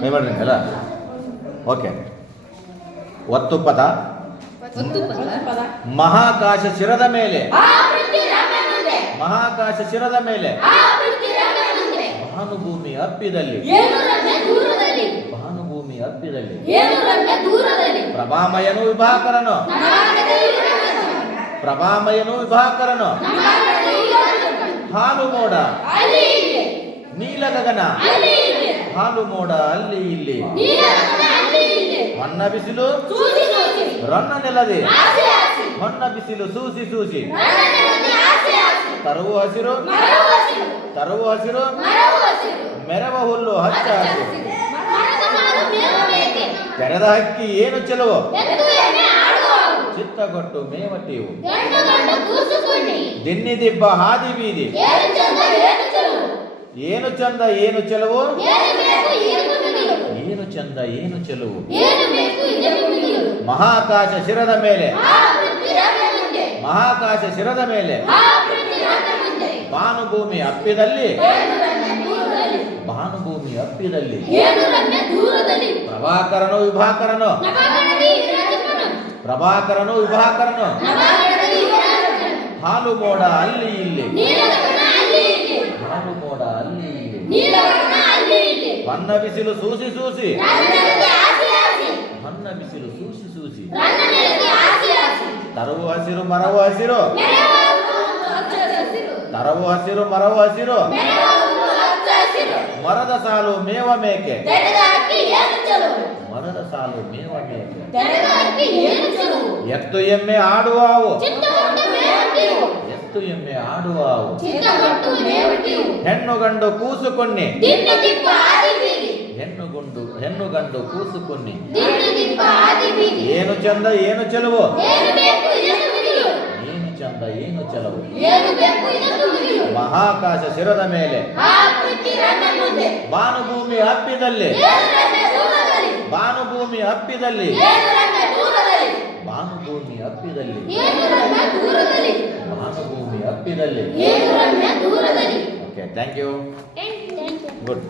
ಕೈ ಮಾಡ್ರಿ ಅಲ್ಲ. ಓಕೆ. ಒತ್ತು ಪದ ಮಹಾಕಾಶ ಶಿರದ ಮೇಲೆ, ಮಹಾಕಾಶ ಶಿರದ ಮೇಲೆ, ಭಾನುಭೂಮಿ ಅಪ್ಪಿದಲ್ಲಿ, ಭಾನುಭೂಮಿ ಅಪ್ಪಿದಲ್ಲಿ, ಪ್ರಭಾಮಯನು ವಿಭಾಕರನು, ಪ್ರಭಾಮಯನು ವಿಭಾಕರನು, ಹಾಲು ಮೋಡ ನೀಲ ಗಗನ, ಹಾಲು ಮೋಡ ಅಲ್ಲಿ ಇಲ್ಲಿ, ಹೊನ್ನ ಬಿಸಿಲು ರನ್ನ ನೆಲದೆ, ಹೊನ್ನ ಬಿಸಿಲು ಸೂಸಿ ಸೂಸಿ, ತರುವು ಹಸಿರು, ತರುವು ಹಸಿರು, ಮೆರವ ಹುಲ್ಲು ಹಚ್ಚ ಹಸಿರು, ತೆರೆದ ಹಕ್ಕಿ ಏನು ಚೆಲುವು, ಚಿತ್ತಗೊಟ್ಟು ಮೇವಟಿಯು, ದಿನ್ನಿದಿಬ್ಬ ಹಾದಿ ಬೀದಿ, ಏನು ಚಂದ ಏನು ಚೆಲುವು, ಏನು ಚಂದ ಏನು ಚೆಲುವು, ಮಹಾಕಾಶ ಶಿರದ ಮೇಲೆ, ಮಹಾಕಾಶ ಶಿರದ ಮೇಲೆ, ಭಾನುಭೂಮಿ ಅಪ್ಪಿದಲ್ಲಿ, ಭಾನುಭೂಮಿ ಅಪ್ಪಿದಲ್ಲಿ, ಪ್ರಭಾಕರನು ವಿಭಾಕರನು, ಪ್ರಭಾಕರನು ವಿಭಾಕರನು, ಹಾಲು ಮೋಡ ಅಲ್ಲಿ ಇಲ್ಲಿ, ಹಾಲು ಮೋಡ ಅಲ್ಲಿ ಇಲ್ಲಿ, ಹೊನ್ನ ಬಿಸಿಲು ಸೂಸಿ ಸೂಸಿ, ಹೊನ್ನ ಬಿಸಿಲು ಸೂಸಿ ಸೂಸಿ, ತರವು ಹಸಿರು ಮರವು ಹಸಿರು, ತರವು ಹಸಿರು ಮರವು ಹಸಿರು, ಮರದ ಸಾಲು ಮೇವ ಮೇಕೆ, ಮರದ ಸಾಲು ಮೇವ ಮೇಕೆ, ಎತ್ತು ಎಮ್ಮೆ ಆಡುವಾವು, ಎತ್ತು ಎಮ್ಮೆ ಆಡುವಾವು, ಹೆಣ್ಣು ಗಂಡು ಕೂಸು ಕೊನ್ನಿ, ಹೆಣ್ಣು ಗಂಡು ಕೂಸು ಕೊನ್ನಿ, ಏನು ಚಂದ ಏನು ಚೆಲುವು, ಏನು ಚಂದ ಏನು ಚೆಲುವು, ಮಹಾಕಾಶ ಶಿರದ ಮೇಲೆ, ಭಾನುಭೂಮಿ ಅಪ್ಪಿದಲ್ಲಿ, ಭಾನುಭೂಮಿ ಅಪ್ಪಿದಲ್ಲಿ, ಭಾನುಭೂಮಿ ಅಪ್ಪಿದಲ್ಲಿ, ಭಾನುಭೂಮಿ ಅಪ್ಪಿದಲ್ಲಿ. Okay, thank you. ಗುಡ್.